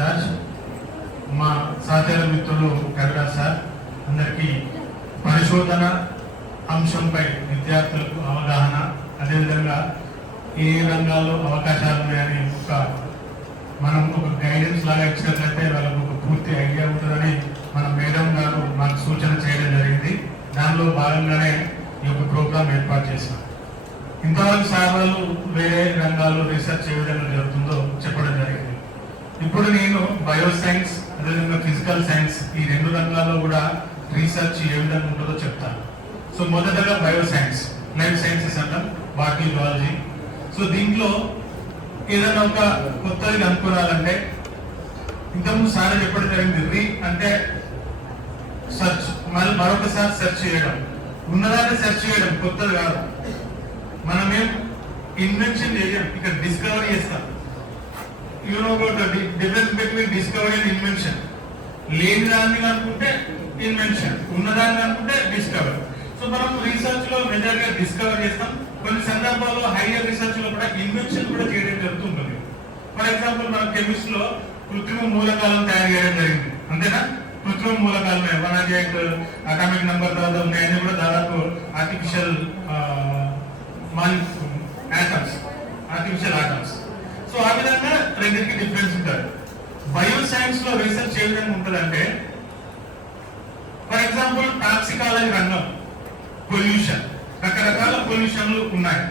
Incharge మా సహచర మిత్రులు కవిరా సార్, అందరికీ పరిశోధన అంశంపై విద్యార్థులకు అవగాహన, అదేవిధంగా ఏ రంగాల్లో అవకాశాలు ఉన్నాయని మనం ఒక గైడెన్స్ లాగా ఇచ్చినట్లయితే వాళ్ళకు ఒక పూర్తి ఐడియా ఉంటుందని మన మేడం గారు మాకు సూచన చేయడం జరిగింది. దానిలో భాగంగానే ఈ యొక్క ప్రోగ్రామ్ ఏర్పాటు చేశాం. ఇంతవరకు సార్ వాళ్ళు వేరే రంగాల్లో రీసెర్చ్ ఏ విధంగా జరుగుతుందో చెప్పడం జరిగింది. ఇప్పుడు నేను బయోసైన్స్ అదేవిధంగా ఫిజికల్ సైన్స్ ఈ రెండు రంగాల్లో కూడా రీసెర్చ్ ఏ విధంగా ఉంటుందో చెప్తాను. సో మొదటగా బయోసైన్స్, లైఫ్ సైన్సెస్ అంటాం, బాటనీ, జువాలజీ. సో దీంట్లో ఏదైనా ఒక కొత్తది కనుక్కోవాలంటే ఇంతకుముందు సార్ చెప్పడం జరిగింది, అంటే సెర్చ్, మరొకసారి సెర్చ్ చేయడం, ఉన్నదాన్ని సెర్చ్ చేయడం, కొత్తది కాదు. మనమేం ఇన్వెన్షన్ చేయం, ఇక్కడ డిస్కవరీ చేస్తాం. You know about difference between discovery and invention. లేని దాన్ని అనుకుంటే ఇన్వెన్షన్, ఉన్నదాన్ని అనుకుంటే డిస్కవరీ. సో మనం రీసెర్చ్ లో మెజర్ గా డిస్కవర్ చేస్తాం. కొన్ని సందర్భాల్లో హైయర్ రీసెర్చ్ లో కూడా ఇన్వెన్షన్ కూడా చేయడం జరుగుతుంటుంది. ఫర్ ఎగ్జాంపుల్ మన కెమిస్ట్ లో కృత్రిమ మూలకాలను తయారు చేయడం జరిగింది, అంతేనా? కృత్రిమ మూలకాలు అటామిక్ నెంబర్ తర్వాత ఉన్నాయని కూడా దాదాపు ఆర్టిఫిషియల్ ఆటమ్స్. సో ఆ విధంగా రెండింటికి డిఫరెన్స్ ఉంటుంది. బయోసైన్స్ లో రీసెర్చ్ ఏ విధంగా ఉంటుందంటే, ఫర్ ఎగ్జాంపుల్ టాక్సికాలజీ రంగం, పొల్యూషన్, రకరకాల పొల్యూషన్లు ఉన్నాయి.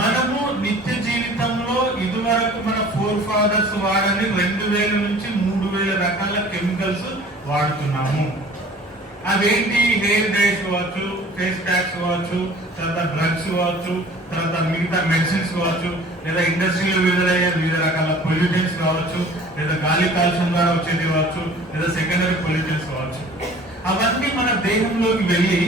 మనము నిత్య జీవితంలో ఇదివరకు మన ఫోర్ ఫాదర్స్ వాడని 2000 నుంచి 3000 రకాల కెమికల్స్ వాడుతున్నాము. అవేంటి? హెయిర్ డైస్ కావచ్చు, ఫేస్ ప్యాక్స్ కావచ్చు, తర్వాత డ్రగ్స్ కావచ్చు, తర్వాత మిగతా మెడిసిన్స్ కావచ్చు, లేదా ఇండస్ట్రీలో విడుదలయ్యే వివిధ రకాల పొల్యూటెంట్స్ కావచ్చు, లేదా గాలి కాలుష్యం ద్వారా వచ్చేది కావచ్చు, లేదా సెకండరీ పొల్యూటెంట్స్ కావచ్చు. అవన్నీ మన దేహంలోకి వెళ్ళి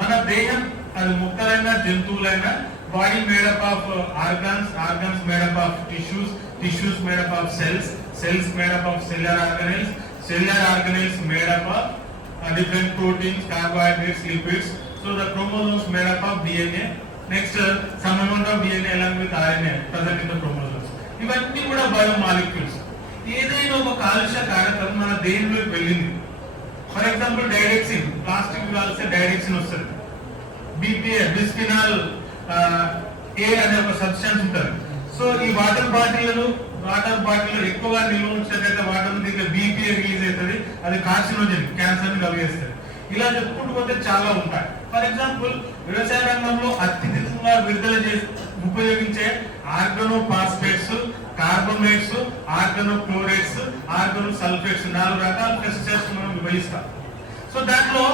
మన దేహం, అది మొక్కలైనా జంతువులైనా, body made up of organs made up of tissues made up of cells made up of cellular organelles made up of different proteins, carbohydrates, lipids. So the chromosomes made up of DNA. Next, some amount of DNA along with RNA present in the chromosomes. ఇవన్నీ కూడా biomolecules. ఏదైనా ఒక కాలుష్య కారకం మన దేహంలోకి వెళ్ళింది. For example డైరెక్సిన్, plastic కాల్స్తే డైరెక్సిన్ వస్తుంది. BPA, bisphenol A అనే ఒక సబ్స్టెన్స్ ఉంటుంది. సో ఈ వాటర్ బాటిల్ ఎక్కువగా నిల్వ ఉంచినట్లయితే వాటర్ దీంట్లో BPA రిలీజ్ అవుతుంది. అది కార్సినోజెనిక్, క్యాన్సర్ ని కలిగిస్తుంది. ఇలా చెప్పుకుంటూ పోతే చాలా ఉంటాయి. ఫర్ ఎగ్జాంపుల్ వ్యవసాయ రంగంలో అత్యధికంగా విడుదల చేసి ఉపయోగించే ఆర్గనోఫాస్ఫేట్స్, కార్బోనేట్స్, ఆర్గనోక్లోరైడ్స్, ఆర్గనోసల్ఫేట్స్ 4 రకాల పెస్టిసైడ్స్ మనం విభజిస్తాం. సో దాంట్లో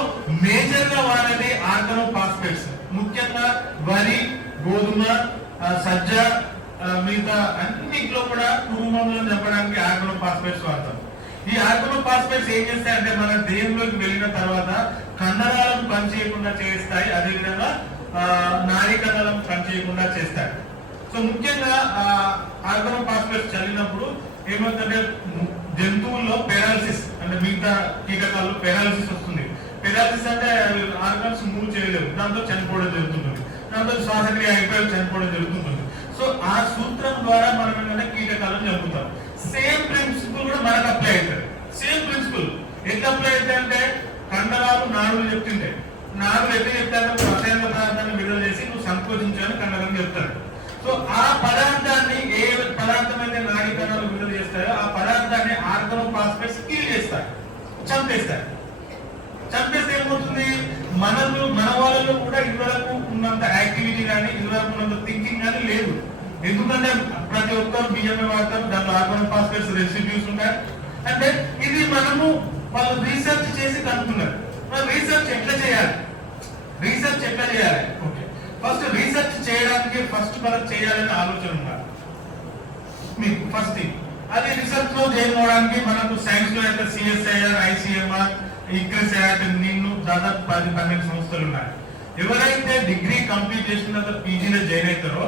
మేజర్ గా వాడేది ఆర్గనోఫాస్ఫేట్స్. ముఖ్యంగా వరి, గోధుమ, సజ్జ, మిగతా అన్నింటిలో కూడా పురుగుమందులను చంపడానికి ఆర్గనోఫాస్ఫేట్స్ వాడతాం. ఈ ఆర్గనోఫాస్ఫేట్స్ ఏం చేస్తాయంటే మన దేహంలోకి వెళ్ళిన తర్వాత కండరాలను పనిచేయకుండా చేస్తాయి, అదేవిధంగా నాడీ కణాలను పనిచేయకుండా చేస్తాయి. సో ముఖ్యంగా ఆర్గనోఫాస్ఫేట్స్ చల్లినప్పుడు ఏమవుతుందంటే జంతువుల్లో పెరాలసిస్, అంటే మిగతా కీటకాల్లో పెరాలసిస్ వస్తుంది. పెరాలసిస్ అంటే ఆర్గన్స్ మూవ్ చేయలేవు, దాంతో చనిపోవడం జరుగుతుంది. దాంతో శ్వాసక్రియ అయిపోయి చనిపోవడం జరుగుతుంది. సో ఆ సూత్రం ద్వారా మనం ఏంటంటే కీటకాలను చంపుతాం. సేమ్ ప్రిన్సిపల్ కూడా మనకు అప్లై అవుతుంది. సేమ్ ప్రిన్సిపల్ ఎట్లా అప్లై అవుతుంది అంటే, కండరాలు నాడులు చెప్తుంటే, నాడులు ఎట్లా చెప్తారో రసాయన పదార్థాన్ని విడుదల చేసి నువ్వు సంకోచించాలని కండరం చెప్తాడు. సో ఆ పదార్థాన్ని, ఏ పదార్థం అయితే నాడీ కణాలు విడుదల చేస్తాయో ఆ పదార్థాన్ని ఆర్గనోఫాస్ఫేట్స్ కిల్ చేస్తాయి, చంపేస్తాయి. చంపేస్తే ఏమవుతుంది, మన వాళ్ళలో కూడా ఇదివరకు ఉన్నంత యాక్టివిటీ కానీ ఇదివరకు ఉన్నంత థింకింగ్ కానీ లేదు. ఎందుకంటే ప్రతి ఒక్కరు బియ్యమే వాడతారు, దాంట్లో ఆర్గనోఫాస్ఫేట్స్ రెసిడ్యూస్ ఉంటాయి. అంటే ఇది మనము వాళ్ళు రీసెర్చ్ చేసి కనుక్కున్నారు. మరి రీసెర్చ్ ఎట్లా చేయాలి? ఓకే, ఫస్ట్ రీసెర్చ్ చేయడానికి మనం చేయాలని ఆలోచన ఉండాలి మీకు. ఫస్ట్ థింగ్ అది రీసెర్చ్ లో చేయడానికి మనకు సైన్స్ లో అయితే CSIR, ICMR, ICRIS, నిన్ను దాదాపు 10-12 సంస్థలు ఉన్నాయి. ఎవరైతే డిగ్రీ కంప్లీట్ చేసిన తర్వాత PGలో జాయిన్ అవుతారో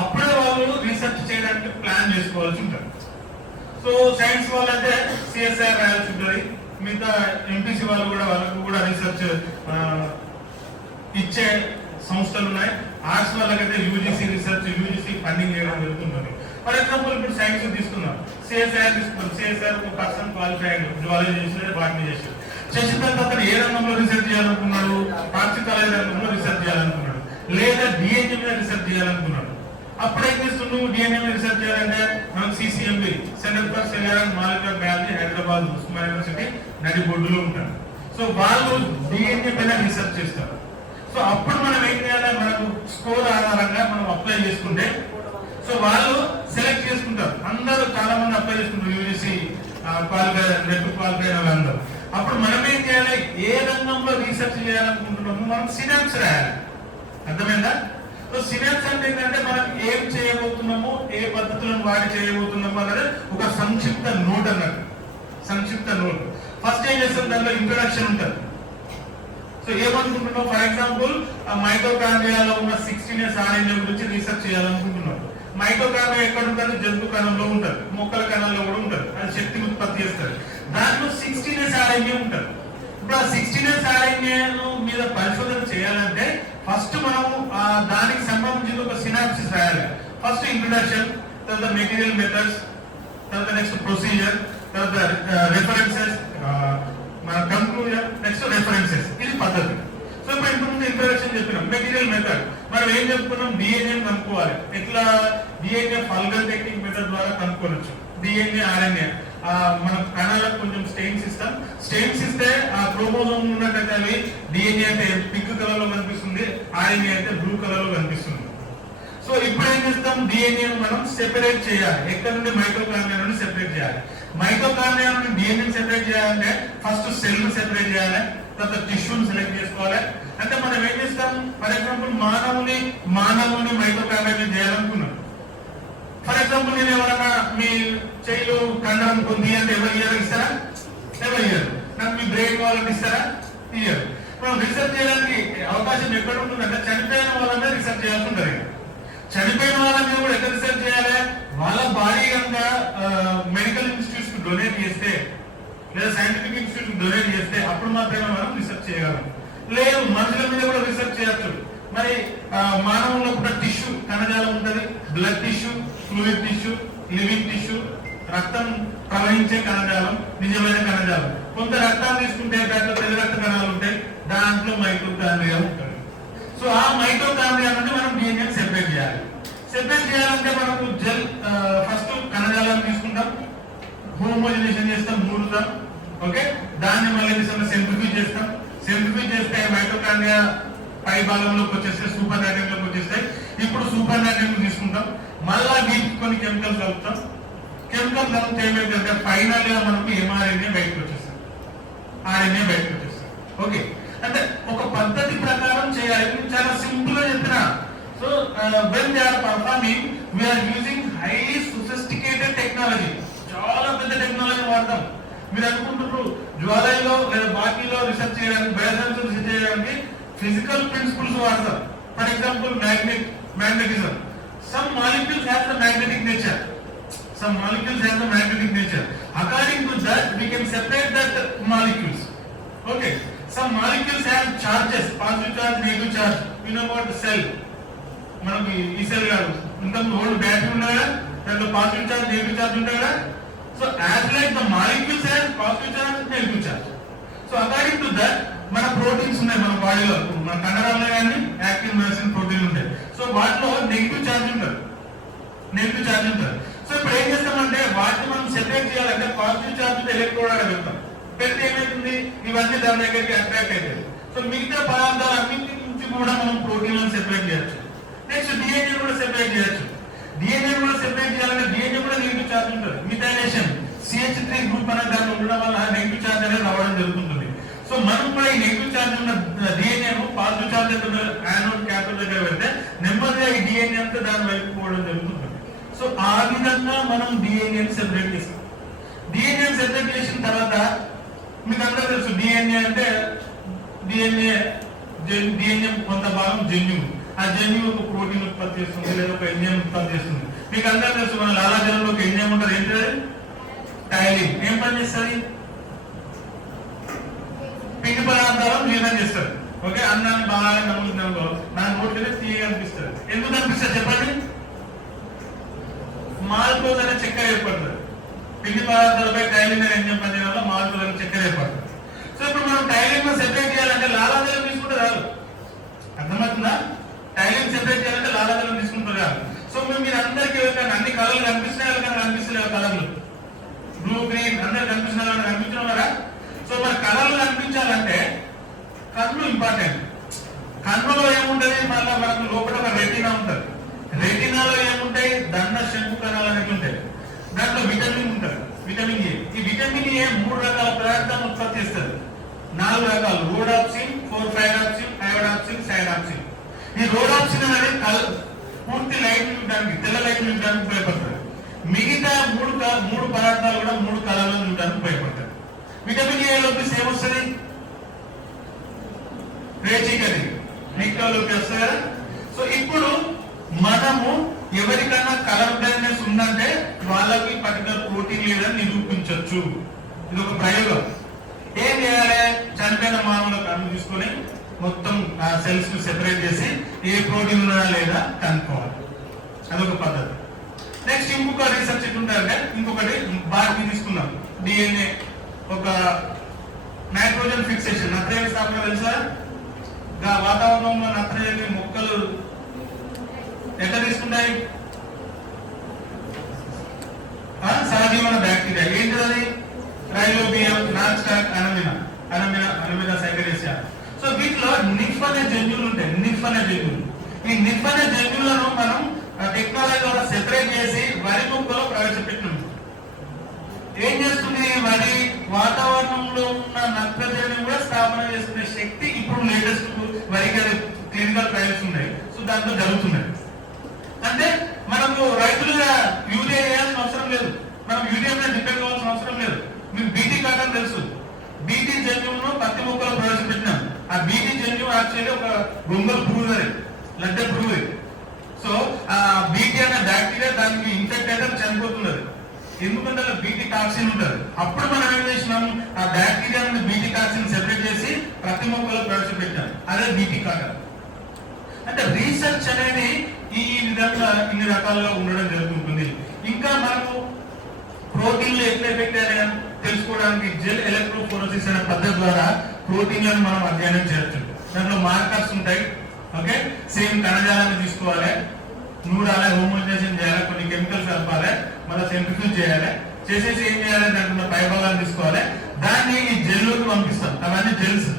అప్పుడే వాళ్ళు రీసెర్చ్ చేయడానికి ప్లాన్ చేసుకోవాల్సి ఉంటుంది. సో సైన్స్ వాళ్ళంటే CSIR రాయాల్సి ఉంటుంది. మిగతా MPC వాళ్ళకు కూడా రీసెర్చ్ ఇచ్చే సంస్థలు ఉన్నాయి. ఆర్ట్స్ వాళ్ళకైతే UGC రీసెర్చ్, UGC ఫండింగ్ చేయడం జరుగుతుంటుంది. ఫర్ ఎగ్జాంపుల్ ఇప్పుడు సైన్స్ తీసుకున్నాం, సిఎస్ఆర్ తీసుకున్నాం. సిఎస్ఆర్ ఒక పర్సన్ క్వాలిఫైడ్ జువాలజీ చేసిన బాటనీ చేసిన తర్వాత అతను ఏ రంగంలో రీసెర్చ్ చేయాలనుకున్నాడు? టాక్సికాలజీ రంగంలో రీసెర్చ్ చేయాలనుకున్నాడు, లేదా డిఎన్ఏ మీద రీసెర్చ్ చేయాలనుకున్నాడు. అప్పుడు ఏం చేస్తున్నావు? డిఎన్ఏ మీద రీసెర్చ్ చేయాలంటే మనం CCMB, centre for cellular and molecular biology, Hyderabad Osmania University నడిబొడ్డులో ఉంటారు. సో వాళ్ళు డిఎన్ఏ మీద రీసెర్చ్ చేస్తారు. సో అప్పుడు మనం ఏం చేయాలి? మనకు స్కోర్ ఆధారంగా మనం అప్లై చేసుకుంటే సో వాళ్ళు సెలెక్ట్ చేసుకుంటారు. అందరూ చాలా మంది అప్లై చేసుకుంటారు, యూజీసీ క్వాలిఫైడ్, నెట్ క్వాలిఫైడ్ వాళ్ళందరూ. అప్పుడు మనం ఏం చేయాలి? ఏ రంగంలో రీసెర్చ్ చేయాలనుకుంటున్నామో మనం సినాప్స్ రాయాలి. అర్థమైందా? సో సినాప్స్ అంటే ఏంటంటే మనం ఏం చేయబోతున్నామో, ఏ పద్ధతులను వాడి చేయబోతున్నామో అనేది ఒక సంక్షిప్త నోట్ అన్నట్టు. సంక్షిప్త నోట్ ఫస్ట్ ఏం చేస్తాం? దాంట్లో ఇంట్రొడక్షన్ ఉంటుంది. సో ఏమనుకుంటున్నాం? ఫర్ ఎగ్జాంపుల్ మైటోకాండ్రియాలో ఉన్న 16S RNA గురించి రీసెర్చ్ చేయాలనుకుంటున్నాం. మైటోకాండ్రియా ఎక్కడ ఉంటుంది? జంతు కణంలో ఉంటుంది, మొక్కల కణంలో కూడా ఉంటుంది. అది శక్తిని ఉత్పత్తి చేస్తారు. దాంట్లో 16S RNA ఉంటుంది. ఇప్పుడు ఆ 16S RNA మీద పరిశోధన చేయాలంటే ఫస్ట్ మనము దానికి సంబంధించిన ఒక సినాప్సిస్ రాయాలి. ఫస్ట్ ఇంట్రొడక్షన్, తర్వాత మెటీరియల్ మెథడ్స్, తర్వాత నెక్స్ట్ ప్రొసీజర్, తర్వాత రెఫరెన్సెస్, మన కంక్లూజన్, నెక్స్ట్ రెఫరెన్సెస్. ఇది పద్ధతి. సో ఇప్పుడు ఇంతకుముందు ఇంట్రొడక్షన్ చెప్పినాం. మెటీరియల్ మెథడ్ మనం ఏం చెప్పుకున్నాం? డిఎన్ఏ కనుక్కోవాలి. ఎట్లా? డిఎన్ఏ ఫల్గల్ టెక్నిక్ మెథడ్ ద్వారా కనుక్కోవచ్చు. డిఎన్ఏ ఆర్ఎన్ఏ మన కణాలకు కొంచెం స్టెయిన్స్ ఇస్తాం. స్టెయిన్స్ ఇస్తే ఆ క్రోమోజోమ్ ఉన్నట్టయితే అవి డిఎన్ఏ అంటే పింక్ కలర్ లో కనిపిస్తుంది, ఆర్ఎన్ఏ అంటే బ్లూ కలర్ లో కనిపిస్తుంది. సో ఇప్పుడు ఏం చేస్తాం? డిఎన్ఏ మనం సెపరేట్ చేయాలి. ఎక్కడ నుండి? మైటోకాండ్రియా నుండి సెపరేట్ చేయాలి. మైటోకాండ్రియా నుండి డిఎన్ఏ సెపరేట్ చేయాలంటే ఫస్ట్ సెల్ సెపరేట్ చేయాలి, తర్వాత టిష్యూని సెలెక్ట్ చేసుకోవాలి. అంటే మనం ఏం చేస్తాం? ఫర్ ఎగ్జాంపుల్ మానవుని మైటోకాండ్రియా చేయాలనుకున్నాం. ఫర్ ఎగ్జాంపుల్ నేను ఎవరైనా మీ చెయ్యిలు కండరం పొంది అంటే ఎవరు ఇస్తారా? ఎవరు ఇయ్యరు. నాకు మీ బ్రెయిన్ వాళ్ళని ఇస్తారా? ఇయ్యరు. మనం రీసెర్చ్ చేయడానికి అవకాశం ఎక్కడ ఉంటుందంటే చనిపోయిన వాళ్ళ మీద రీసెర్చ్ చేయాల్సి ఉంటుంది. చనిపోయిన వాళ్ళ మీద కూడా ఎక్కడ రీసెర్చ్ చేయాలి? వాళ్ళ బాడీ కనుక మెడికల్ ఇన్స్టిట్యూట్స్ కు డొనేట్ చేస్తే, లేదా సైంటిఫిక్ ఇన్స్టిట్యూట్ డొనేట్ చేస్తే అప్పుడు మాత్రమే మనం రీసెర్చ్ చేయగలం. లేదు, మనుషుల మీద కూడా రీసెర్చ్ చేయొచ్చు. మరి మానవుల్లో కూడా టిష్యూ కణజాలం ఉంటుంది. Blood tissue, fluid tissue, living tissue, రక్తం ప్రవహించే కణజాలం, నిజమైన కణజాలం. కొంత రక్తాన్ని తీసుకుంటే దాంట్లో తెల్ల రక్త కణాలు ఉంటాయి, దాంట్లో మైటోకాండ్రియా ఉంటుంది. సో ఆ మైటోకాండ్రియా నుండి మనం డిఎన్ఏ సెపరేట్ చేయాలి. సెపరేట్ చేయాలంటే మనకు జెల్ ఫస్ట్ కణజాలాన్ని తీసుకుంటాం, హోమోజనైజేషన్ చేస్తాం, మూడుతాం. ఓకే, దాన్ని మళ్ళీ సెంట్రిఫ్యూజ్ చేస్తాం. సెంట్రిఫ్యూజ్ చేస్తే మైటోకాండ్రియా పై భాగంలోకి వచ్చేస్తే సూపర్ నాట్రియంలోకి వచ్చేస్తాయి. ఇప్పుడు సూపర్ నాట్రియం తీసుకుంటాం, మళ్ళా వీటికి కొన్ని కెమికల్స్ కలుపుతాం. కెమికల్ కలిపితే ఏమైందంటే ఫైనల్ గా మనకు ఎంఆర్ఎన్ఏ బయటకు వచ్చేస్తాం, ఆర్ఎన్ఏ బయటకు వచ్చేస్తాం. ఓకే, అంటే ఒక పద్ధతి ప్రకారం చేయాలి. చాలా సింపుల్ గా చెప్పిన. So when they are performing we are using highly sophisticated technology. చాలా పెద్ద టెక్నాలజీ వాడతాం. మీరు అనుకుంటున్నారు జ్వాలజీలో లేదా బాటనీలో రీసెర్చ్ చేయడానికి, బయోసైన్స్ రీసెర్చ్ చేయడానికి ఫిజికల్ ప్రిన్సిపల్స్ వాడతాం. For example magnetism. Some molecules have the magnetic nature. Some molecules have the magnetic nature. According to that, we can separate that molecules. Okay. Some molecules have charges, positive charge, negative charge. You know what? Cell. మనకి ఈ cell కాదు, ఇంకా old battery ఉండగా దాంట్లో positive charge, negative charge ఉంటాయి కదా. So as like the molecules have positive charge, negative charge. So according to that మన proteins ఉన్నాయి మన బాడీలో, మన కండరాల్లో కానీ యాక్టివ్ మ్యాసిన్ ప్రోటీన్ ఉంటాయి. సో వాటిలో నెగిటివ్ చార్జ్ ఉంటుంది, నెగిటివ్ చార్జ్ ఉంటుంది. సో ఇప్పుడు ఏం చేస్తామంటే వాటిని మనం సెపరేట్ చేయాలంటే పాజిటివ్ చార్జ్ ఎలక్ట్రోడ్ అని పెడతాం. పెడితే ఏమైతుంది? ఇవన్నీ దాని దగ్గరికి అట్రాక్ట్ అవుతాయి. సో మిగతా పదార్థాలు అన్నింటి నుంచి కూడా మనం ప్రోటీన్లను సెపరేట్ చేయొచ్చు. నెక్స్ట్ డిఎన్ఏ కూడా సెపరేట్ చేయొచ్చు. డిఎన్ఏ కూడా సెపరేట్ చేయాలంటే డిఎన్ఏ కూడా నెగిటివ్ చార్జ్ ఉంటుంది. మిథైలేషన్ CH3 గ్రూప్ అనే దాన్ని ఉండడం వల్ల నెగిటివ్ చార్జ్ అనేది రావడం జరుగుతుంది. సో మనం కూడా ఈ నెగిటివ్ చార్జ్ ఉన్న డిఎన్ఏను పాజిటివ్ చార్జ్ యానోడ్ క్యాథోడ్ దగ్గర పెడితే నెమ్మదిగా ఈ డిఎన్ఏ అంతా దాని వైపు పోవడం జరుగుతుంది. సో ఆ విధంగా మనం డిఎన్ఏని సెపరేట్ చేస్తాం. డిఎన్ఏ సెపరేట్ చేసిన తర్వాత మీకు అందరూ తెలుసు డిఎన్ఏ అంటే డిఎన్ఏ కొంత భాగం జన్యువు. ఆ జన్యువు ఒక ప్రోటీన్ ఉత్పత్తి చేస్తుంది, లేదా ఒక ఎంజైమ్ ఉత్పత్తి చేస్తుంది. మీకు అందరూ తెలుసు మన లాలాజలంలో ఒక ఎంజైమ్ ఉంటుంది, ఏంటంటే టైలిన్. ఏం పని చేస్తుంది? పిండి పదార్థాలను జీర్ణం చేస్తారు. ఓకే, అన్నాన్ని బాగా నమ్ముతున్నాం, నా నోట్లోనే తీయగా అనిపిస్తుంది. ఎందుకు అనిపిస్తుంది చెప్పండి? మాల్టోజ్ అనే చక్కెర ఏర్పడుతుంది. పిండి పదార్థాలపై టైలిన్ అనే ఎంజైమ్ పనిచేయడం వల్ల మాల్టోజ్ అనే చక్కెర ఏర్పడుతుంది. సో ఇప్పుడు మనం టైలిన్ సెపరేట్ చేయాలంటే లాలాజలం తీసుకుంటే రాదు. అర్థమవుతుందా? టైలిన్ సెపరేట్ చేయాలంటే లాలాజలం తీసుకుంటే రాదు. సో మీరు అందరికీ అన్ని కలర్లు కనిపిస్తున్నాయి కానీ కనిపిస్తలేవు కలర్లు. బ్లూ గ్రీన్ అందరు కనిపిస్తున్నారు కనిపించడం. సో మరి కలర్లు కనిపించాలంటే కన్ను ఇంపార్టెంట్. కన్నులో ఏముంటది? మళ్ళీ మనకు లోపల ఒక రెటీనా ఉంటుంది. రెటీనాలో ఏముంటాయి? దండ శంకు కణాలు అనేవి ఉంటాయి. దాంట్లో విటమిన్ ఉంటుంది, విటమిన్ ఏ. ఈ విటమిన్ ఏ 3 రకాల పదార్థాలను ఉత్పత్తి చేస్తుంది. 4 రకాలు: రోడాప్సిన్, 4-పైరాప్సిన్, ఐవడాప్సిన్, సైడాప్సిన్. ఈ రోడాప్సిన్ అనేది పూర్తి లైట్ చూడడానికి, తెల్ల లైట్ చూడడానికి ఉపయోగపడుతుంది. మిగతా 3 పదార్థాలు కూడా 3 కలర్లను చూడడానికి ఉపయోగపడతాయి. విటమిన్ ఏలోకి సేమ్ వస్తుంది, రేచీకది మిగతాలోకి వస్తుంది కదా. సో ఇప్పుడు మనము ఎవరికైనా కలర్ బ్లైండ్నెస్ ఉందంటే వాళ్ళకి పర్టికులర్ ప్రోటీన్ లేదని నిరూపించవచ్చు. ఇది ఒక ప్రయోగం. ఏం చేయాలి? చనిపోయిన మానవుల కన్ను తీసుకొని మొత్తం సెల్స్ ను సెపరేట్ చేసి ఏ ప్రోటీన్ ఉన్నదా లేదా కనుక్కోవాలి. అదొక పద్ధతి. నెక్స్ట్ ఇంకొక రీసెర్చ్ ఎట్లుంటారంటే, ఇంకొకటి బాట్ని తీసుకున్నాం. డిఎన్ఏ ఒక నైట్రోజన్ ఫిక్సేషన్, నత్రజని స్థాపన తెలుసా? వాతావరణంలో నత్రజని మొక్కలు ఎట్లా తీసుకుంటాయి? సహజీవన బ్యాక్టీరియా. ఏంటిది అది? రైలోబియం, నాన్స్టాక్, అనమినా సైకరేసియా. సో వీటిలో నిఫ్ అనే జన్యువులు ఉంటాయి. నిఫ్ అనే జన్యువులు. ఈ నిఫ్ అనే జన్యువులను మనం టెక్నాలజీ ద్వారా సెపరేట్ చేసి వరి మొక్కలో ప్రవేశపెట్టినాం. ఏం చేస్తుంది? వరి వాతావరణంలో ఉన్న నత్రజని కూడా స్థాపన చేసుకునే శక్తి ఇప్పుడు లేటెస్ట్ వరికి క్లినికల్ ట్రయల్స్ ఉన్నాయి. సో దాంట్లో జరుగుతున్నాయి. అంటే మనకు రైతులుగా యూరియా వేయాల్సిన అవసరం లేదు, మనం యూరియా మీద డిపెండ్ కావాల్సిన అవసరం లేదు. మీకు బీటీ కాటన్ తెలుసు. బీటీ జన్యువును పత్తి మొక్కలో ప్రవేశపెట్టినాం. ఆ బీటీ జన్యువు యాక్చువల్లీ ఒక గొంగల్ పురుగు, లడ్డె పురుగు. సో ఆ బీటీ అనే బ్యాక్టీరియా దానికి ఇన్ఫెక్ట్ అయితే చనిపోతున్నది. ఎందుకంటే బీటీ టాక్సిన్ ఉంటుంది. అప్పుడు మనం ఏం చేసినాం? ఆ బ్యాక్టీరియా నుండి బీటీ టాక్సిన్ సెపరేట్ చేసి ప్రతి మొక్కలో ప్రవేశపెట్టాం. అదే బీటీ కాటన్. అంటే రీసెర్చ్ అనేది ఈ విధంగా ఇన్ని రకాలుగా ఉండడం జరుగుతుంటుంది. ఇంకా మనకు ప్రోటీన్లు ఎట్లా ఎఫెక్ట్ అయ్యాయని తెలుసుకోవడానికి జెల్ ఎలక్ట్రోఫోరోసిస్ అనే పద్ధతి ద్వారా ప్రోటీన్లను మనం అధ్యయనం చేయొచ్చు. దాంట్లో మార్కర్స్ ఉంటాయి. ఓకే, సేమ్ కణజాలాన్ని తీసుకోవాలి, నూరాలి, హోమోజనైజేషన్ చేయాలి, కొన్ని కెమికల్స్ కలపాలి, మళ్ళీ సెంట్రిఫ్యూజ్ చేయాలి. చేసేసి ఏం చేయాలి? దాంట్లో పై భాగాన్ని తీసుకోవాలి, దాన్ని ఈ జెల్లోకి పంపిస్తాం. అవన్నీ జెల్స్.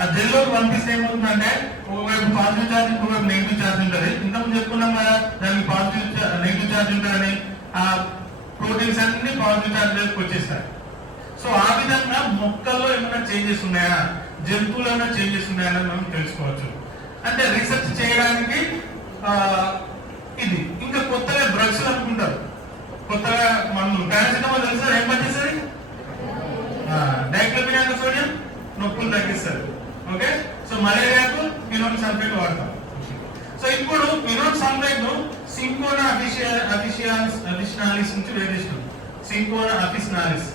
ఆ జెల్లోకి పంపిస్తే ఏమవుతుందంటే ఒకవైపు పాజిటివ్ ఛార్జ్, ఇంకోవైపు నెగిటివ్ ఛార్జ్ ఉంటుంది. ఇంతకుముందు చెప్పుకున్నాం కదా, దానికి పాజిటివ్ నెగిటివ్ ఛార్జ్ ఉంటుందని. ఆ ప్రోటీన్స్ అన్ని పాజిటివ్ ఛార్జ్ వచ్చేస్తాయి. సో ఆ విధంగా మొక్కల్లో ఏమైనా చేంజెస్ ఉన్నాయా, జంతువులు ఏమైనా చేంజెస్ ఉన్నాయా మనం తెలుసుకోవచ్చు. అంటే రీసెర్చ్ చేయడానికి ఇది. ఇంకా కొత్తగా డ్రగ్స్ అనుకుంటారు, కొత్తగా మందులు. పారాసిటమాల్ తెలుసా? ఏం పనిచేస్తుంది? డైక్లోఫెనాక్ సోడియం నొప్పులు తగ్గిస్తారు. ఓకే, సో మలేరియాకు క్వినోన్ సల్ఫేట్ వాడతాం. సో ఇప్పుడు క్వినోన్ సల్ఫేట్ ను సింకోనా అఫిసినాలిస్ నుంచి వేరు చేసినాం. సింకోనా అఫిసినాలిస్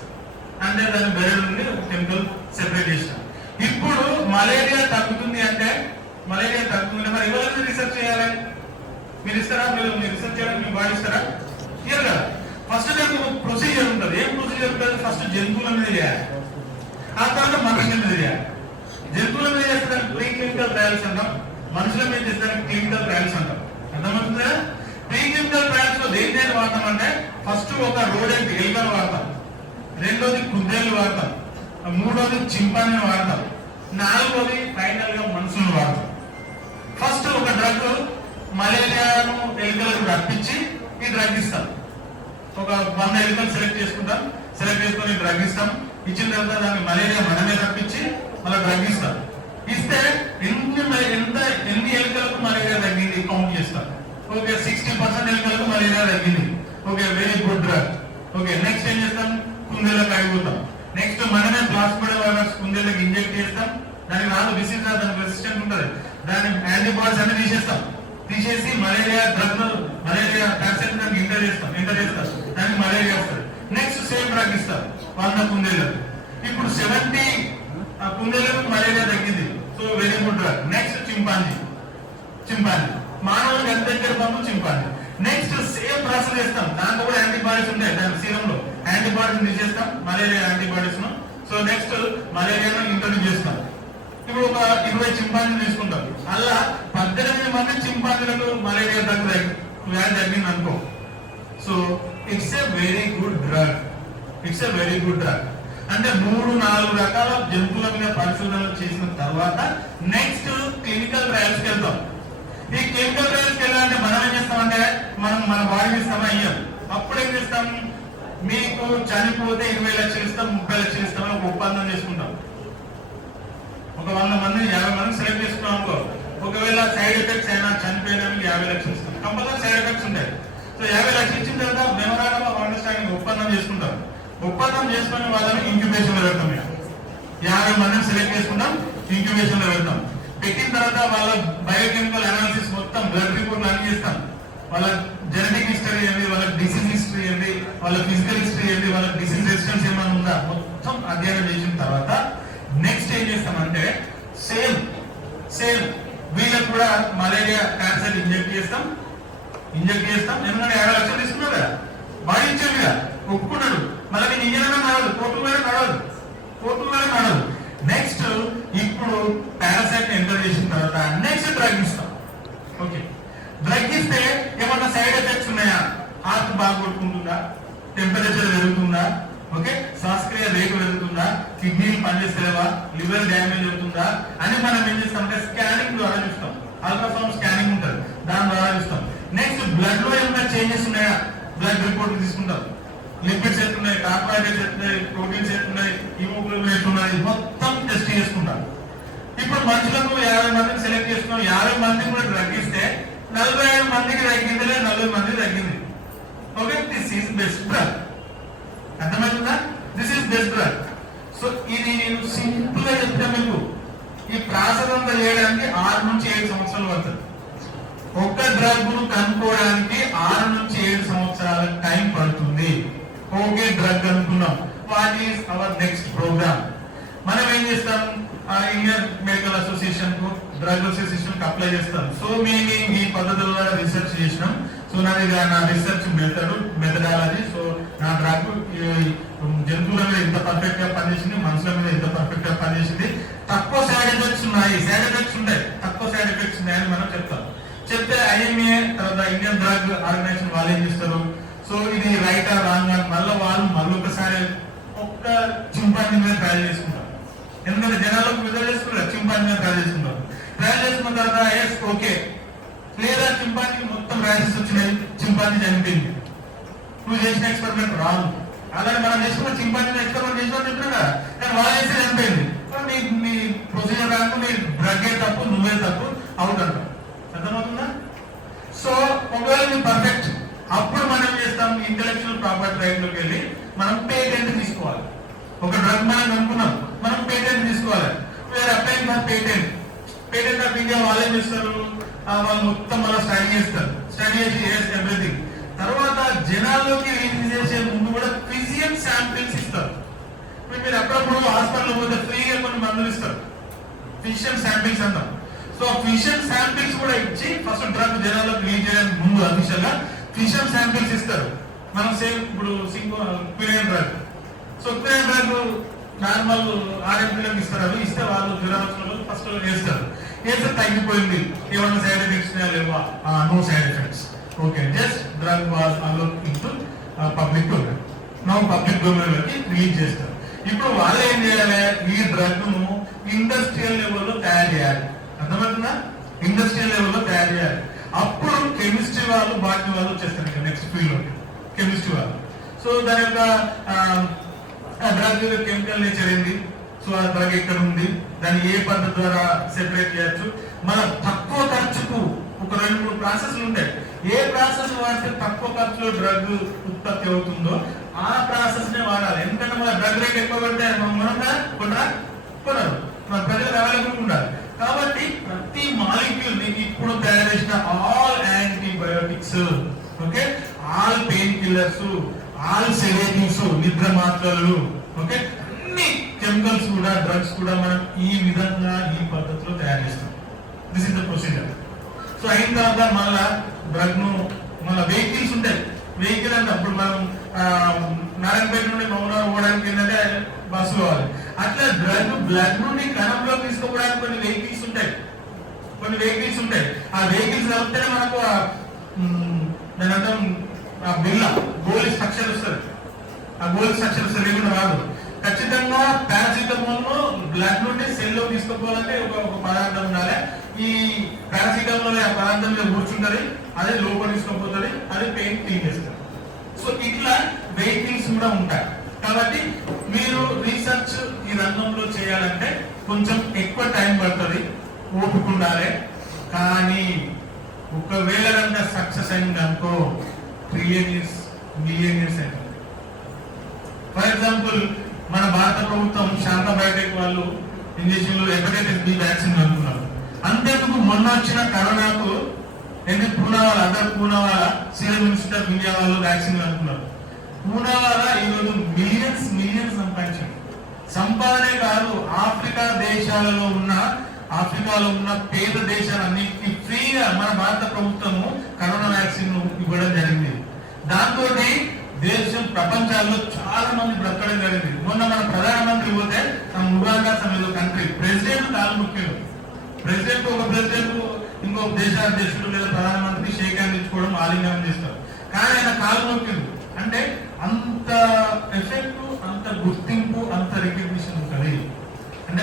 అంటే దాని బెరల్ నుండి కెమికల్ సెపరేట్ చేసినాం. ఇప్పుడు మలేరియా తగ్గుతుంది అంటే, మలేరియా తగ్గుతుంది మరి ఎవరైనా రీసెర్చ్ చేయాలి? మీరు ఇస్తారా? మీరు రీసెర్చ్ చేయడానికి మీ బాడీ ఇస్తారా? ఇయ్యరు కదా. ఫస్ట్ దానికి ఒక ప్రొసీజర్ ఉంటుంది. ఏం ప్రొసీజర్ ఉంటుంది? ఫస్ట్ జంతువుల మీద చేయాలి, ఆ తర్వాత మనుషుల మీద చేయాలి. జంతువుల మీద చేసేదానికి ప్రీ క్లినికల్ ట్రయల్స్ అంటాం, మనుషుల మీద చేసేదానికి క్లినికల్ ట్రయల్స్ అంటాం. అర్థమవుతుందా? ప్రీ క్లినికల్ ట్రయల్స్ లో దేని వాడతాం అంటే, ఫస్ట్ ఒక రోడెంట్ ఎలుకను వాడతాం, రెండోది కుందేలు వాడతాం, మూడోది చింపాన్ని వాడతాం, నాలుగోది ఫైనల్ గా మనుషులను వాడతాం. ఫస్ట్ ఒక డ్రగ్ మలేరియాను ఎలుకలకు రప్పించి ఈ డ్రగ్ ఇస్తాం. ఒక 100 ఎలుకలు సెలెక్ట్ చేసుకుంటాం, సెలెక్ట్ చేసుకుని డ్రగ్ ఇస్తాం. ఇచ్చిన తర్వాత దాన్ని మలేరియా మనమే రప్పించి మళ్ళీ డ్రగ్ ఇస్తాం. ఇస్తే ఎన్ని ఎలుకలకు మలేరియా తగ్గింది కౌంట్ చేస్తాం. ఓకే, 60% ఎలుకలకు మలేరియా తగ్గింది. Okay, very good drug. Okay, next ఏం చేస్తాం? కుందేలకు అయిపోతాం. నెక్స్ట్ మనమే ప్లాస్మోడియం వైరస్ కుందేలకు ఇంజెక్ట్ చేస్తాం. దానికి 4 డిసీజ్ దానికి రెసిస్టెంట్ ఉంటుంది. దాని యాంటీబాడీస్ అన్ని తీసేసి మలేరియా డ్రగ్ మలేరియా టాబ్లెట్ దానికి ఎంటర్ చేస్తాం. దానికి మలేరియా వస్తుంది. నెక్స్ట్ సేమ్ డ్రగ్ ఇస్తాం 100 కుందేలకు. ఇప్పుడు 70 కుందేలకు మలేరియా తగ్గింది. So very good drug. Next chimpanzee. మానవులకు ఎంత దగ్గర పంపు చింపాంజీ. నెక్స్ట్ సేమ్ ప్రాసెస్ చేస్తాం, దాంట్లో కూడా యాంటీబాడీస్ ఉంటాయి, దాని సీరం లో యాంటీబాడీస్ తీసేస్తాం, మలేరియా యాంటీబాడీస్ ను. సో నెక్స్ట్ మలేరియాను ఇంట్రొడ్యూస్ చేస్తాం. ఇప్పుడు ఒక 20 చింపాంజీలు తీసుకుంటాం, అలా 18 మంది చింపాంజీలకు మలేరియా వ్యాధి తగ్గింది అనుకో. So it's a very good drug, it's a very good drug. అంటే 3-4 రకాల జంతువుల మీద పరిశోధనలు చేసిన తర్వాత నెక్స్ట్ క్లినికల్ ట్రయల్స్ కి వెళ్తాం. ఈ క్లినికల్ ట్రయల్స్ కి వెళ్ళాలంటే మనం ఏం చేస్తామంటే మనం మన బాడీ ఇస్తామా అయ్యాం. అప్పుడు ఏం చేస్తాం, మీకు చనిపోతే 20 లక్షలు ఇస్తాం, 30 లక్షలు ఇస్తాం అని ఒక ఒప్పందం చేసుకుంటాం. ఒక 100 మంది 50 మంది సెలెక్ట్ చేసుకున్నాం అనుకో, ఒకవేళ సైడ్ ఎఫెక్ట్స్ అయినా చనిపోయినా 50 లక్షలు ఇస్తాం. కంపల్సరీ సైడ్ ఎఫెక్ట్స్ ఉంటాయి. సో 50 లక్షలు ఇచ్చిన తర్వాత మెమోరాండం ఆఫ్ అండర్స్టాండింగ్ ఒప్పందం చేసుకుంటాం. ఒప్పందం చేసుకుని వాళ్ళని ఇంక్యుబేషన్ లో పెడతాం. 50 మందిని సెలెక్ట్ చేసుకుంటాం, ఇంక్యుబేషన్ లో పెడతాం. పెట్టిన తర్వాత వాళ్ళ బయోకెమికల్ అనాలిసిస్ మొత్తం బ్లడ్ రిపోర్ట్లు అన్ని చేస్తాం. వాళ్ళ జెనెటిక్ హిస్టరీ ఏంటి, వాళ్ళ డిసీజ్ హిస్టరీ ఏంటి, వాళ్ళ ఫిజికల్ హిస్టరీ ఏంటి, వాళ్ళ డిసీజ్ రెసిస్టెన్స్ ఏమైనా ఉందా మొత్తం అధ్యయనం చేసిన తర్వాత నెక్స్ట్ ఏం చేస్తామంటే సేమ్ వీళ్ళకి కూడా మలేరియా క్యాన్సర్ ఇంజెక్ట్ చేస్తాం. ఎందుకంటే 50 లక్షలు తీసుకున్నారు కదా, బాడీ ఇచ్చారు కదా, ఒప్పుకున్నాడు. మళ్ళీ నేను ఇంజనీర్ నడవదు, కోర్టు మీద నడవదు. నెక్స్ట్ ఇప్పుడు పారాసైట్ ఎంటర్ చేసిన తర్వాత నెక్స్ట్ డ్రగ్ ఇస్తాం. ఓకే, డ్రగ్ ఇస్తే ఏమన్నా సైడ్ ఎఫెక్ట్స్ ఉన్నాయా, హార్ట్ బాగా కొట్టుకుంటుందా, టెంపరేచర్ పెరుగుతుందా, ఓకే, శ్వాసక్రియ రేటు పెరుగుతుందా, కిడ్నీలు పనిచేస్తలేవా, లివర్ డ్యామేజ్ అవుతుందా అని మనం ఏం చేస్తామంటే స్కానింగ్ ద్వారా చూస్తాం. అల్ట్రాసౌండ్ స్కానింగ్ ఉంటుంది, దాని ద్వారా చూస్తాం. నెక్స్ట్ బ్లడ్ లో ఏమైనా చేంజెస్ ఉన్నాయా, బ్లడ్ రిపోర్ట్ తీసుకుంటాం. లిపిడ్స్ ఎట్లున్నాయి, కార్బోహైడ్రేట్స్ ఎట్లున్నాయి, ప్రోటీన్స్ ఎట్లున్నాయి, హిమోగ్లోబిన్ ఎట్లున్నాయి మొత్తం టెస్ట్ చేసుకుంటాం. ఇప్పుడు మనుషులకు 50 మందిని సెలెక్ట్ చేసుకున్నాం. 50 మందిని కూడా డ్రగ్ ఇస్తే 45 మందికి తగ్గిందిలే, 40 మందికి తగ్గింది. Okay, this is best drug. అర్థమవుతుందా? This is best drug. So ఇది నేను సింపుల్ గా చెప్తా మీకు. ఈ ప్రాసెస్ అంతా చేయడానికి 6 నుంచి 7 సంవత్సరాలు పడుతుంది. ఒక్క డ్రగ్ ను కనుక్కోవడానికి 6 నుంచి 7 సంవత్సరాల టైం పడుతుంది. ఓకే, డ్రగ్ అనుకున్నాం. What is our next programme? మనం ఏం చేస్తాం, ఇండియన్ మెడికల్ అసోసియేషన్ కు, డ్రగ్ అసోసియేషన్ కు అప్లై చేస్తాం. సో మేము ఈ పద్ధతుల ద్వారా రీసెర్చ్ చేసినాం. సో నా రీసెర్చ్ మెథడాలజీ, సో నా డ్రగ్ జంతువుల మీద ఇంత పర్ఫెక్ట్ గా పనిచేసింది, మనుషుల మీద ఇంత పర్ఫెక్ట్ గా పనిచేసింది. తక్కువ సైడ్ ఎఫెక్ట్స్ ఉన్నాయి, తక్కువ సైడ్ ఎఫెక్ట్స్ ఉన్నాయని మనం చెప్తాం. చెప్తే ఐఎంఏ తర్వాత ఇండియన్ డ్రగ్ ఆర్గనైజేషన్ వాళ్ళు ఏం చేస్తారు, సో ఇది రైట్ ఆ రాంగ్ అని మళ్ళీ ఒకసారి ఒక్క చింపాంజీ మీద ట్రయల్ చేసుకుంటారు. ఎందుకంటే జనాలకు విడుదల చేసుకుంటారు, చింపాంజీ మీద ట్రయల్ చేసుకుంటారు. ట్రయల్ చేసుకున్న తర్వాత ఎస్ ఓకే, లేదా చింపాంజీకి మొత్తం ర్యాషెస్ వచ్చినాయి, చింపాంజీ చనిపోయింది, నువ్వు చేసిన ఎక్స్పెరిమెంట్ రాంగ్. అలాగే మనం చేసుకున్న చింపాంజీ ఎక్స్పెరిమెంట్ చేసిన చెప్పినా కదా, కానీ వాళ్ళు చేస్తే చనిపోయింది. నీ ప్రొసీజర్ రాకు, నీ డ్రగ్ తప్పు, నువ్వే తప్పు, అవుట్ అంటాం. అర్థమవుతుందా? సో ఒకవేళ నువ్వు పర్ఫెక్ట్, అప్పుడు మనం చేస్తాం ఇంటెలెక్చువల్ ప్రాపర్టీ రైట్ లోకి వెళ్ళి మనం పేటెంట్ తీసుకోవాలి. ఒక డ్రగ్ మనం అనుకున్నాం, మనం పేటెంట్ తీసుకోవాలి. వేరే applying for patent of India వాళ్ళు ఏం చేస్తారు, వాళ్ళు మొత్తం మనం స్టడీ చేస్తారు. స్టడీ చేసి ఎవ్రీథింగ్ తర్వాత జనాల్లోకి రిలీజ్ చేసే ముందు కూడా ఫిజియన్ శాంపిల్స్ ఇస్తారు. మీరు అప్పుడప్పుడు హాస్పిటల్ పోతే ఫ్రీగా కొన్ని మందులు ఇస్తారు, ఫిజియన్ శాంపిల్స్ అంటాం. సో ఫిజియన్ శాంపిల్స్ కూడా ఇచ్చి ఫస్ట్ డ్రగ్ జనాల్లోకి రిలీజ్ చేయడానికి ముందు అఫీషియల్ గా ఫిజియన్ శాంపిల్స్ ఇస్తారు. మనం సేమ్ ఇప్పుడు quinine drug, so quinine drug normal ఆర్ఎంపీలకు ఇస్తారు. అవి ఇస్తే వాళ్ళు జ్వరం ఫస్ట్ వేస్తారు, వేస్తే తగ్గిపోయింది, ఏమన్నా సైడ్ ఎఫెక్ట్స్ లేవా, no side effects, okay, just drug was allowed into public domain. No public domain లోకి రిలీజ్ చేస్తారు. ఇప్పుడు వాళ్ళు ఏం చేయాలి, ఈ డ్రగ్ ను ఇండస్ట్రియల్ లెవెల్లో తయారు చేయాలి. అర్థమవుతుందా? ఇండస్ట్రియల్ లెవెల్లో తయారు చేయాలి. అప్పుడు కెమిస్ట్రీ వాళ్ళు, బాటనీ వాళ్ళు వచ్చేస్తారు నెక్స్ట్ ఫీల్డ్ లో, కెమిస్ట్రీ వాళ్ళు. సో దాని యొక్క డ్రగ్ కెమికల్ నేచర్ ఏంది, సో ఆ డ్రగ్ ఎక్కడ ఉంది, దాన్ని ఏ పద్ధతి ద్వారా సెపరేట్ చేయొచ్చు. మన తక్కువ ఖర్చుకు ఒక 2-3 ప్రాసెస్లు ఉంటాయి. ఏ ప్రాసెస్ వాడితే తక్కువ ఖర్చులో డ్రగ్ ఉత్పత్తి అవుతుందో ఆ ప్రాసెస్ నే వాడాలి. ఎందుకంటే మన డ్రగ్ రేట్ ఎక్కువ పెడితే కొనరు, మన ప్రజలకు అవైలబుల్ ఉండాలి. కాబట్టి ప్రతి మాలిక్యూల్ ని ఇప్పుడు తయారు చేసిన all antibiotics, okay, all pain killers, all sedatives, నిద్ర మాత్రలు, ఓకే, అన్ని కెమికల్స్ కూడా, డ్రగ్స్ కూడా మనం ఈ విధంగా ఈ పద్ధతిలో తయారు చేస్తాం. This is the procedure. So అయిన తర్వాత మళ్ళా డ్రగ్ ను మన వెహికల్స్ ఉంటాయి. వెహికల్ అంటే అప్పుడు మనం నారాయణపేట నుండి మౌనార్ పోవడానికి ఏంటంటే బస్సు కావాలి. అట్లా బ్లడ్ నుండి కణంలో తీసుకోవడానికి కొన్ని వెహికల్స్ ఉంటాయి. ఆ వెహికల్స్ కలిపితేనే మనకు దాని అర్థం బిల్ల గోల్ స్ట్రక్చర్ వస్తుంది. ఆ గోల్ స్ట్రక్చర్ వస్తుంది, లేకుండా రాదు. ఖచ్చితంగా పారాసిటమాల్ బ్లడ్ నుండి సెల్ లో తీసుకోవాలంటే ఒక పదార్థం ఉండాలి. ఈ పారాసిటమాల్ ఆ పదార్థం మీద కూర్చుంటది, అదే లోపల తీసుకోపోతుంది, అదే పెయిన్ క్లీన్ చేస్తుంది. సో ఇట్లా వెహికల్స్ కూడా ఉంటాయి. కాబట్టి మీరు రీసెర్చ్ ఈ రంగంలో చేయాలంటే కొంచెం ఎక్కువ టైం పడుతుంది, ఓపిక ఉండాలి. కానీ ఒకవేళ కనుక సక్సెస్ అయింది అనుకో, 3 years million years అవుతుంది. ఫర్ ఎగ్జాంపుల్ మన భారత ప్రభుత్వం శాంతా బయోటెక్ వాళ్ళు ఇంజక్షన్లు హెపటైటిస్ బి వ్యాక్సిన్ అనుకున్నారు. అంతేందుకు మొన్న వచ్చిన కరోనాకు Poonawalla serum institute of India వాళ్ళు వ్యాక్సిన్ అనుకున్నారు. పూనావాలా ఈరోజు మిలియన్స్ సంపాదనే కాదు, ఆఫ్రికాలో ఉన్న పేద దేశాలన్నిటికీ ఫ్రీగా మన భారత ప్రభుత్వము కరోనా వ్యాక్సిన్ ఇవ్వడం జరిగింది. దాంతో దేశం ప్రపంచాల్లో చాలా మంది బ్రతకడం జరిగింది. మొన్న మన ప్రధానమంత్రి పోతే ఉగాండా సమయంలో కంట్రీ ప్రెసిడెంట్ కాలు ముఖ్యులు, ఒక ప్రెసిడెంట్ ఇంకొక దేశాధ్యక్షుడు లేదా ప్రధానమంత్రి షేక్ హ్యాండ్ ఇచ్చుకోవడం, ఆలింగనం చేస్తారు. కానీ ఆయన కాలు ముఖ్యులు అంటే అంత ఎఫెక్ట్, అంత గుర్తింపు, అంత రికగ్నిషన్ ఉంటుంది. అంటే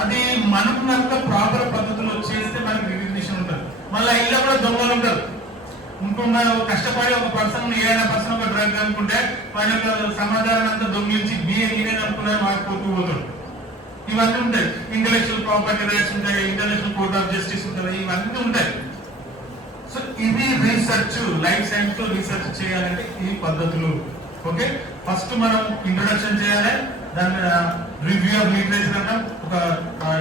అది మనకు కనుక ప్రాపర్ పద్ధతిలో చేస్తే మనకి రికగ్నిషన్ ఉంటుంది. మళ్ళీ ఇళ్ళ కూడా దొంగలు ఉంటారు. కష్టపడి ఒక ఏదైనా పర్సన్ ఒక డ్రగ్ అనుకుంటే వాళ్ళ సమాధానం అంతా దొంగిలించి ఈయన అనుకున్నాను వాడుకోతూ పోతాడు. ఇవన్నీ ఉంటాయి. ఇంటలెక్చువల్ ప్రాపర్టీ రైట్స్ ఉంటాయి, ఇంటర్నేషనల్ కోర్ట్ ఆఫ్ జస్టిస్ ఉంటుంది, ఇవన్నీ ఉంటాయి. సో ఇది రీసెర్చ్, లైఫ్ సైన్స్ లో రీసెర్చ్ చేయాలంటే ఈ పద్ధతులు. ఓకే, ఫస్ట్ మనం ఇంట్రొడక్షన్ చేయాలి, దాని రివ్యూ ఆఫ్ లిటరేచర్ అంటాం. ఒక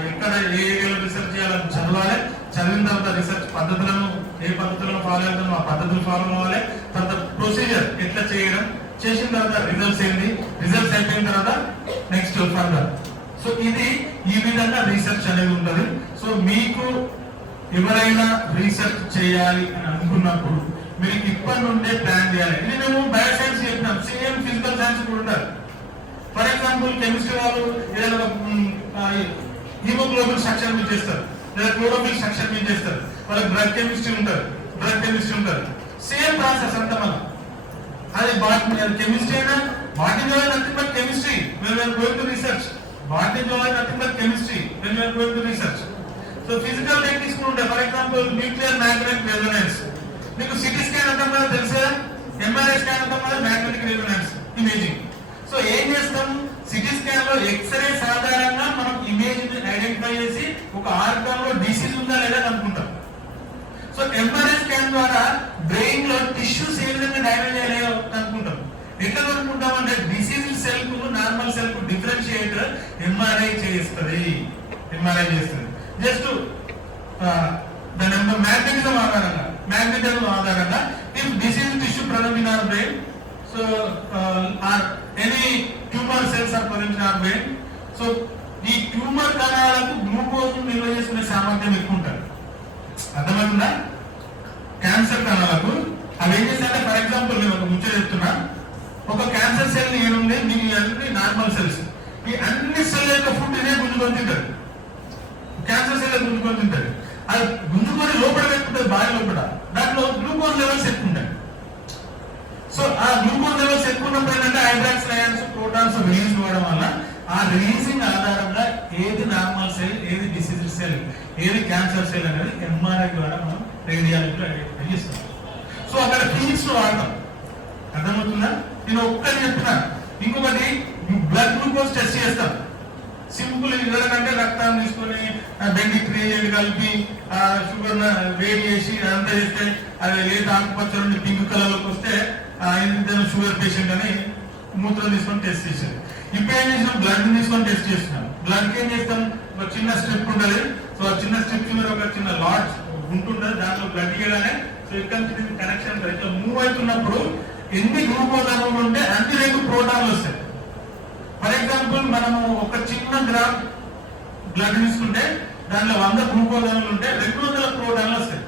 ఎక్కడ ఏ ఏరియాలో రీసెర్చ్ చేయాలని చదవాలి. చదివిన తర్వాత రీసెర్చ్ పద్ధతులను, ఏ పద్ధతులను ఫాలో అవుతామో ఆ పద్ధతులు ఫాలో అవ్వాలి. తర్వాత ప్రొసీజర్ ఎట్లా చేయడం, చేసిన తర్వాత రిజల్ట్స్ ఏంటి, రిజల్ట్స్ అయిపోయిన తర్వాత నెక్స్ట్ ఫర్దర్. సో ఇది ఈ విధంగా రీసెర్చ్ అనేది ఉంటుంది. సో మీకు ఎవరైనా రీసెర్చ్ చేయాలి అని అనుకున్నప్పుడు మీరు ఇప్పటి నుండే ప్లాన్ చేయాలి. ఇది మేము బయోసైన్స్ చెప్పినాం, సేమ్ ఫిజికల్ సైన్స్ కూడా ఉంటారు. ఫర్ ఎగ్జాంపుల్ కెమిస్ట్రీ వాళ్ళు ఏదైనా హీమోగ్లోబిన్ స్ట్రక్చర్ మీద చేస్తారు, లేదా క్లోరోఫిల్ స్ట్రక్చర్ మీద చేస్తారు. వాళ్ళకి డ్రగ్ కెమిస్ట్రీ ఉంటారు. సేమ్ ప్రాసెస్ అంతా మనం అది కెమిస్ట్రీ అయినా botany nothing but chemistry when we are going to research. Botany nothing but chemistry when we are going to research. So physical techniques కూడా ఉంటాయి. For example nuclear magnetic resonance. మీకు CT scan అంటాం కదా తెలుసా, MRI scan అంటాం కదా, magnetic resonance imaging. So ఏం చేస్తాం, సిటీ స్కాన్ లో ఎక్స్రే సాధారణంగా మనం ఇమేజ్ ఐడెంటిఫై చేసి ఒక ఆర్గాన్ లో డిసీజ్ ఉందా లేదా అనుకుంటాం. సో ఎంఆర్ఐ స్కాన్ ద్వారా బ్రెయిన్ లో టిష్యూస్ ఏ విధంగా డ్యామేజ్ అయ్యాయో అనుకుంటాం. ఎట్లా అనుకుంటాం అంటే డిసీజ్ సెల్ కు నార్మల్ సెల్ కు డిఫరెన్షియేట్ ఎంఆర్ఐ చేస్తుంది. జస్ట్ దాని మ్యాగ్నెటిజం ఆధారంగా if disease tissue present in our brain, so or any tumour cells are present in our brain. So ఈ ట్యూమర్ కణాలకు గ్లూకోజ్ నిల్వ చేసుకునే సామర్థ్యం ఎక్కువ ఉంటుంది. అర్థమవుతుందా? క్యాన్సర్ కణాలకు అవి ఏం చేస్తాయంటే, ఫర్ ఎగ్జాంపుల్ నేను ఒక ముచ్చట చెప్తున్నా, ఒక క్యాన్సర్ సెల్ ఏముంది, మీకు అన్ని నార్మల్ సెల్స్, ఈ అన్ని సెల్ యొక్క ఫుడ్ ఇదే గుంజుకొని తింటారు. క్యాన్సర్ సెల్ గుంజుకొని తింటారు. అది గుంజుకొని లోపల పెట్టుకుంటుంది, బాడీ లోపల. దాంట్లో గ్లూకోజ్ లెవెల్స్ ఎక్కువ ఉంటాయి. సో ఆ గ్లూకోజ్ లెవెల్స్ ఎక్కువ ఉన్నప్పుడు ఏంటంటే హైడ్రాక్స్ అయాన్స్, ప్రోటాన్స్ రిలీజ్ అవ్వడం వల్ల ఆ రిలీజింగ్ ఆధారంగా ఏది నార్మల్ సెల్, ఏది డిసీజ్ సెల్, ఏది క్యాన్సర్ సెల్ అనేది ఎంఆర్ఐ ద్వారా మనం రేడియాలజీలో ఐడెంటిఫై చేస్తాం. సో అక్కడ ఫిజిక్స్ లో వాడతాం. అర్థమవుతుందా? నేను ఒక్కటి చెప్తున్నా. ఇంకొకటి బ్లడ్ గ్లూకోజ్ టెస్ట్ చేస్తాం. సింపుల్ ఇవ్వడంటే రక్తాన్ని తీసుకొని బెండి 3 కలిపి షుగర్ వేడి చేసి అదంతా చేస్తే అది లేట్ ఆకుపచ్చ నుండి పింక్ కలర్ లోకి వస్తే షుగర్ పేషెంట్ అని మూత్రం తీసుకొని టెస్ట్ చేసేది. ఇప్పుడు ఏం చేసినాం, బ్లడ్ తీసుకొని టెస్ట్ చేస్తున్నాం. బ్లడ్ కి ఏం చేస్తాం, ఒక చిన్న స్ట్రిప్ ఉంటుంది. సో ఆ చిన్న స్ట్రిప్ మీద ఒక చిన్న లాట్ ఉంటుంటుంది, దాంట్లో బ్లడ్ ఇవ్వగానే సో ఇక్కడ నుంచి కనెక్షన్ ఇట్లా మూవ్ అవుతున్నప్పుడు ఎన్ని గ్లూకోజ్ అణువులు ఉంటే అన్ని 2 ప్రోటాన్లు వస్తాయి. ఫర్ ఎగ్జాంపుల్ మనము ఒక చిన్న గ్రామ్ బ్లడ్ తీసుకుంటే దాంట్లో 100 గ్లూకోజ్ అణువులు ఉంటే 200 ప్రోటాన్లు వస్తాయి.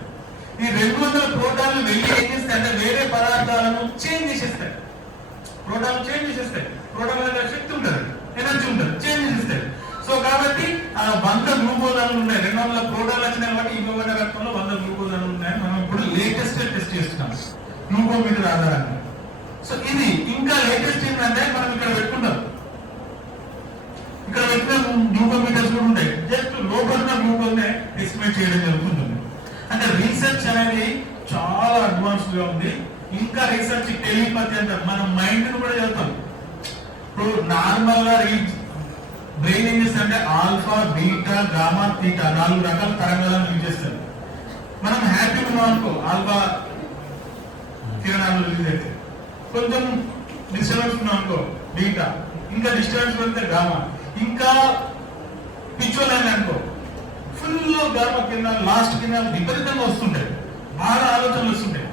ఈ 200 ప్రోటాన్లు వెళ్ళి ఏం చేస్తాయి అంటే వేరే పదార్థాలను చేంజ్ చేసేస్తాయి. ప్రోటాన్లు చేంజ్ చేసేస్తాయి. ప్రోటాన్ దగ్గర శక్తి ఉంటుంది, ఎనర్జీ ఉంటుంది, చేంజ్ చేసేస్తాయి. సో కాబట్టి 100 గ్లూకోజ్ అణువులు ఉన్నాయి. 200 ప్రోటాన్లు వచ్చినాయి కాబట్టి ఇవ్వబడిన రక్తంలో 100 గ్లూకోజ్ అణువులు ఉన్నాయి. మనం ఇప్పుడు లేటెస్ట్ టెస్ట్ చేస్తున్నాం గ్లూకోమీటర్ ఆధారంగా. సో ఇది ఇంకా లేటెస్ట్ ఏంటంటే మనం ఇక్కడ పెట్టుకుంటాం, ఇక్కడ పెట్టిన గ్లూకోమీటర్స్ కూడా ఉంటాయి. జస్ట్ లోపల గ్లూకోజ్ నే ఎస్టిమేట్ చేయడం జరుగుతుంది. అంటే రీసెర్చ్ అనేది చాలా అడ్వాన్స్ గా ఉంది. ఇంకా రీసెర్చ్ టెలిపతి అంటారు, మన మైండ్ కూడా చదువుతాం. ఇప్పుడు నార్మల్ గా బ్రెయిన్ ఏం చేస్తుంది అంటే ఆల్ఫా, బీటా, గామా, తీటా 4 రకాల తరంగాలను యూజ్ చేస్తారు. మనం హ్యాపీగా ఉన్నాం అనుకో ఆల్ఫా కిరణాలు రిలీజ్ అయితే, కొంచెం డిస్టర్బెన్స్ ఉన్నాం అనుకో బీటా, ఇంకా డిస్టర్బెన్స్ పెడితే గామా, ఇంకా పిచ్చోలని అనుకో ఫుల్ గామా కిరణాలు, లాస్ట్ కిరణాలు విపరీతంగా వస్తుంటాయి. బాగా ఆలోచనలు వస్తుంటాయి.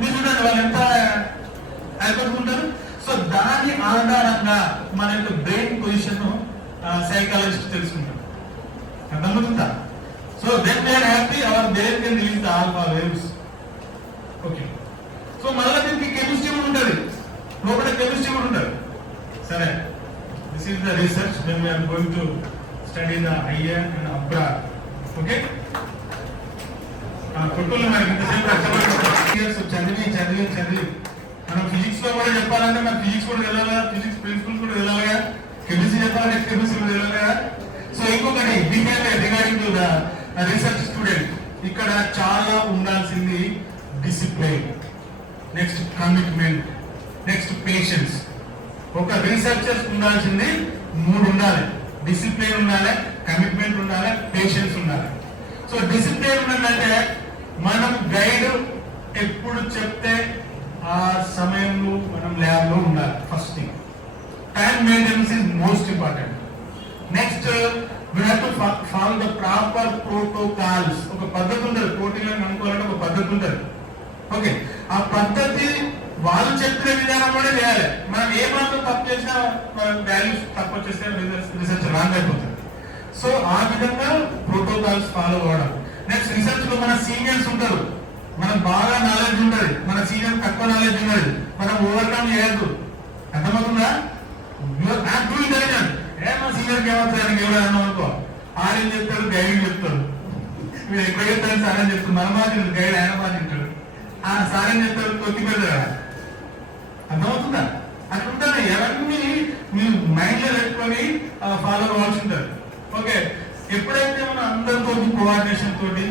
మీరు చూడండి వాళ్ళు ఎంత అయిపోతుంటారు. సో దాని ఆధారంగా మన యొక్క బ్రెయిన్ పొజిషన్ సైకాలజిస్ట్ తెలుసుకుంటారు. అర్థమవుతుందా? So then they are happy, our brain can release the alpha waves. Okay, so మళ్ళీ దీనికి కెమిస్ట్రీ కూడా ఉంటుంది, లోపల కెమిస్ట్రీ కూడా ఉంటుంది. సరే, this is the research then we are going to study the higher and abroad. Okay, కొట్టులు మనకి ఇంతసేపు కష్టపడి చదివి మనం ఫిజిక్స్ లో కూడా చెప్పాలంటే మన ఫిజిక్స్ కూడా వెళ్ళాలి, ఫిజిక్స్ ప్రిన్సిపల్స్ కూడా వెళ్ళాలిగా, కెమిస్ట్రీ చెప్పాలంటే కెమిస్ట్రీ కూడా వెళ్ళాలిగా. సో ఇంకొకటి behaviour regarding to the research student, ఇక్కడ చాలా ఉండాల్సింది discipline, next commitment, next patience. ఒక రీసెర్చర్స్ ఉండాల్సింది 3 ఉండాలి. డిసిప్లిన్ ఉండాలి, కమిట్మెంట్ ఉండాలి, పేషెన్స్ ఉండాలి. సో డిసిప్లిన్ ఉండాలంటే మనం గైడ్ ఎప్పుడు చెప్తే ఆ సమయంలో మనం ల్యాబ్ లో ఉండాలి. First thing, time maintenance is most important. Next we have to follow the proper protocols. ఒక పద్ధతి ఉంటుంది, పోటీలను అనుకోవాలంటే ఒక పద్ధతి ఉంటుంది. ఓకే, ఆ పద్ధతి వాళ్ళు చెప్పిన విధానం కూడా చేయాలి. మనం ఏ మాత్రం తప్పు చేసినా మన వాల్యూస్ తప్పు వచ్చేస్తే రీసెర్చ్ రాంగ్ అయిపోతుంది. సో ఆ విధంగా ప్రోటోకాల్స్ ఫాలో అవ్వడం. నెక్స్ట్ రీసెర్చ్ లో మన సీనియర్స్ ఉంటారు, మనకు బాగా నాలెడ్జ్ ఉంటుంది, మన సీనియర్ తక్కువ నాలెడ్జ్ ఉన్నది, మనం ఓవర్కమ్ చేయద్దు. అర్థమవుతుందా? Not too intelligent. మా సీనియర్కి ఏమవుతుంది ఎవరైనా అనుకో, ఆడేం చెప్తాడు, గైడ్ చెప్తాడు, మీరు ఎక్కడ చెప్తారు సార్ అని చెప్తారు, మన మాట గైడ్ ఆయన మాట తింటాడు, ఆ సార్ ఏం చెప్తారు కొద్ది పెద్దగా. అర్థమవుతుందా? అట్లుంటాయి. ఎవరిని మీరు మైండ్ లో పెట్టుకొని ఫాలో అవ్వాల్సి ఉంటారు. ఓకే, ఎప్పుడైతే మనం అందరితో కోఆర్డినేషన్ తోటి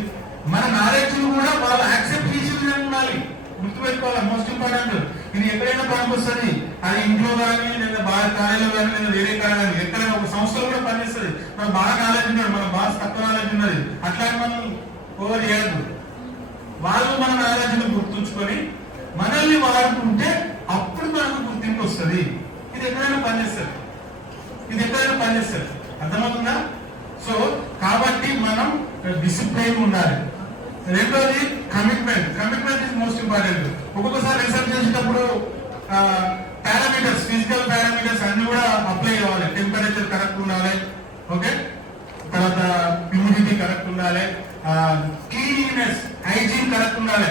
మన నాలెడ్జ్ కూడా వాళ్ళు యాక్సెప్ట్ చేసే విధంగా ఉండాలి. గుర్తుపెట్టుకోవాలి, మోస్ట్ ఇంపార్టెంట్. ఇది ఎక్కడైనా పనికి వస్తుంది, అది ఇంట్లో కానీ లేదా బాగా కార్యాలయంలో కానీ లేదా వేరే కార్యాలయం ఎక్కడైనా ఒక సంస్థలో కూడా పనిచేస్తుంది. మనకు బాగా నాలెడ్జ్ ఉన్నాడు, మనకు బాగా తక్కువ నాలెడ్జ్ ఉన్నది, అట్లాగే మనం ఓవర్ చేయద్దు. వాళ్ళు మన నాలెడ్జ్ గుర్తుంచుకొని మనల్ని వాడుకుంటే అప్పుడు మనకు గుర్తింపు వస్తుంది. ఇది ఎక్కడైనా పనిచేస్తుంది, అర్థమవుతుందా? సో కాబట్టి మనం డిసిప్లైన్ ఉండాలి. రెండోది కమిట్మెంట్ ఇస్ మోస్ట్ ఇంపార్టెంట్. ఒక్కొక్కసారి రీసెర్చ్ చేసేటప్పుడు పారామీటర్స్, ఫిజికల్ పారామీటర్స్ అన్ని కూడా అప్లై అవ్వాలి. టెంపరేచర్ కరెక్ట్ ఉండాలి, ఓకే, తర్వాత హ్యూమిడిటీ కరెక్ట్ ఉండాలి, క్లీనింగ్నెస్, హైజీన్ కరెక్ట్ ఉండాలి.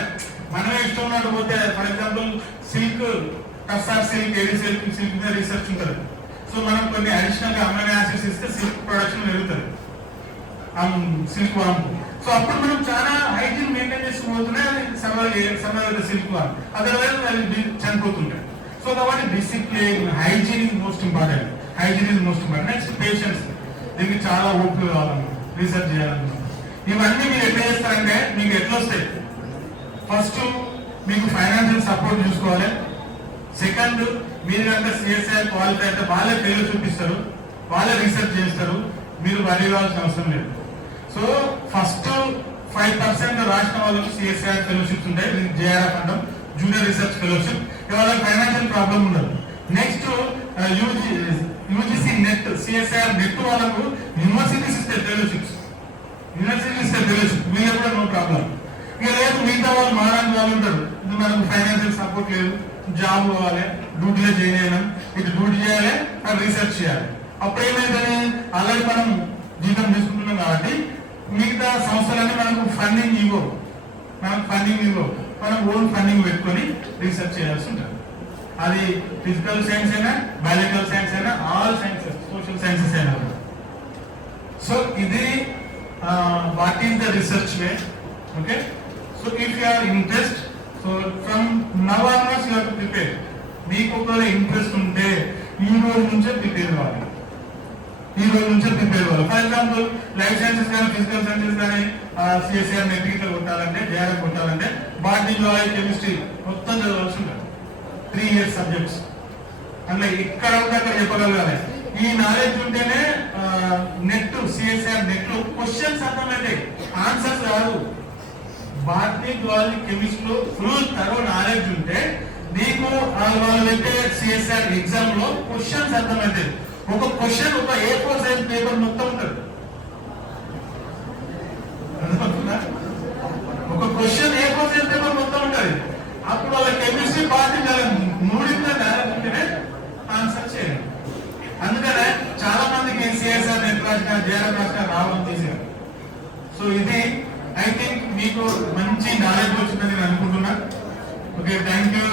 మనమే ఇష్టం ఉన్నట్టు పోతే, for example silk, tussar silk, AD silk మీద రీసెర్చ్ ఉంటుంది. సో మనం కొన్ని అడిషనల్ గా అమైనో యాసిడ్స్ ఇస్తే సిల్క్ ప్రొడక్షన్ పెరుగుతుంది, సిల్క్ వామ్. సో అప్పుడు మనం చాలా హైజీన్ మెయింటైన్ చేసి పోతున్నాయి, సర్వైవ్ సిల్క్ వామ్, అదర్వైజ్ అది చనిపోతుంటాయి. సో కాబట్టి discipline, hygiene is most important. Next patience, దీనికి చాలా ఓపిక కావాలన్నమాట రీసెర్చ్ చేయాలన్నమాట. ఇవన్నీ మీరు ఎట్లా చేస్తారంటే మీకు ఎట్లా వస్తాయి? ఫస్ట్ మీకు ఫైనాన్షియల్ సపోర్ట్ చూసుకోవాలి. సెకండ్, మీరు కనుక సిఎస్ఐఆర్ క్వాలిఫై అయితే వాళ్ళే పేర్లు చూపిస్తారు, వాళ్ళే రీసెర్చ్ చేస్తారు, మీరు వరి కావాల్సిన అవసరం లేదు. సో ఫస్ట్ 5% రాసిన వాళ్ళకి సిఎస్ఐఆర్ ఫెలోషిప్స్ ఉంటాయి, జేఆర్ఎఫ్ అంటాం, జూనియర్ రీసెర్చ్ ఫెలోషిప్. వాళ్ళకి ఫైనాన్షియల్ ప్రాబ్లం ఉండదు. Next UGC net, CSIR net వాళ్ళకు యూనివర్సిటీస్ ఇస్తే ఫెలోషిప్, వీళ్ళకి కూడా నో ప్రాబ్లం. ఇక లేదు మిగతా వాళ్ళు మారాని వాళ్ళు ఉంటారు, మనకు ఫైనాన్షియల్ సపోర్ట్ లేదు, జాబ్ కావాలి, డ్యూటీలో జాయిన్ అయినాం, ఇటు డ్యూటీ చేయాలి, అక్కడ రీసెర్చ్ చేయాలి. అప్పుడు ఏమైందని ఆల్రెడీ మనం జీతం తీసుకుంటున్నాం కాబట్టి మిగతా సంస్థలన్నీ మనకు ఫండింగ్ ఇవ్వవు, మనం ఓన్ ఫండింగ్ పెట్టుకొని రీసెర్చ్ చేయాల్సి ఉంటుంది. అది ఫిజికల్ సైన్స్ అయినా, బయాలజికల్ సైన్స్ అయినా, ఆల్ సైన్సెస్, సోషల్ సైన్సెస్ అయినా. సో ఇది what is the research way. Okay, so if you are interest, so from now onwards you have to prepare. మీకు ఒకవేళ ఇంట్రెస్ట్ ఉంటే ఈ రోజు నుంచే ప్రిపేర్ కావాలి. ఫర్ ఎగ్జాంపుల్ లైఫ్ సైన్సెస్ కానీ, ఫిజికల్ సైన్సెస్ కానీ, సిఎస్ఆర్ నెట్ ఇట్లా కొట్టాలంటే, జేఆర్ఎఫ్ కొట్టాలంటే బాటనీ, జువాలజీ, కెమిస్ట్రీ మొత్తం చదవాల్సి ఉంటుంది. 3 years సబ్జెక్ట్స్. అట్లా ఇక్కడ ఉంటే అక్కడ చెప్పగలగాలి. ఈ నాలెడ్జ్ ఉంటేనే నెట్, సిఎస్ఆర్ నెట్ లో క్వశ్చన్స్ అర్థమైతే ఆన్సర్స్ రాదు. బాటనీ, జువాలజీ, కెమిస్ట్రీ ఫుల్ తరో నాలెడ్జ్ ఉంటే నీకు వాళ్ళు పెట్టే సిఎస్ఆర్ ఎగ్జామ్ లో క్వశ్చన్స్ అర్థమైతే, ఒక క్వశ్చన్ ఒక A4 సైజ్ పేపర్ మొత్తం ఉంటుంది. ఒక క్వశ్చన్ A4 సైజ్ పేపర్ మొత్తం ఉంటుంది. అప్పుడు వాళ్ళ కెమిస్ట్రీ పార్టీ మూడింటినే ఆన్సర్ చేయాలి. అందుకనే చాలా మందికి సిఎస్ఆర్ నెట్ రాసిన, జేఆర్ఎఫ్ రాసిన రావడం తీసారు. సో ఇది ఐ థింక్ మీకు మంచి నాలెడ్జ్ వచ్చిందని నేను అనుకుంటున్నా. Okay, thank you.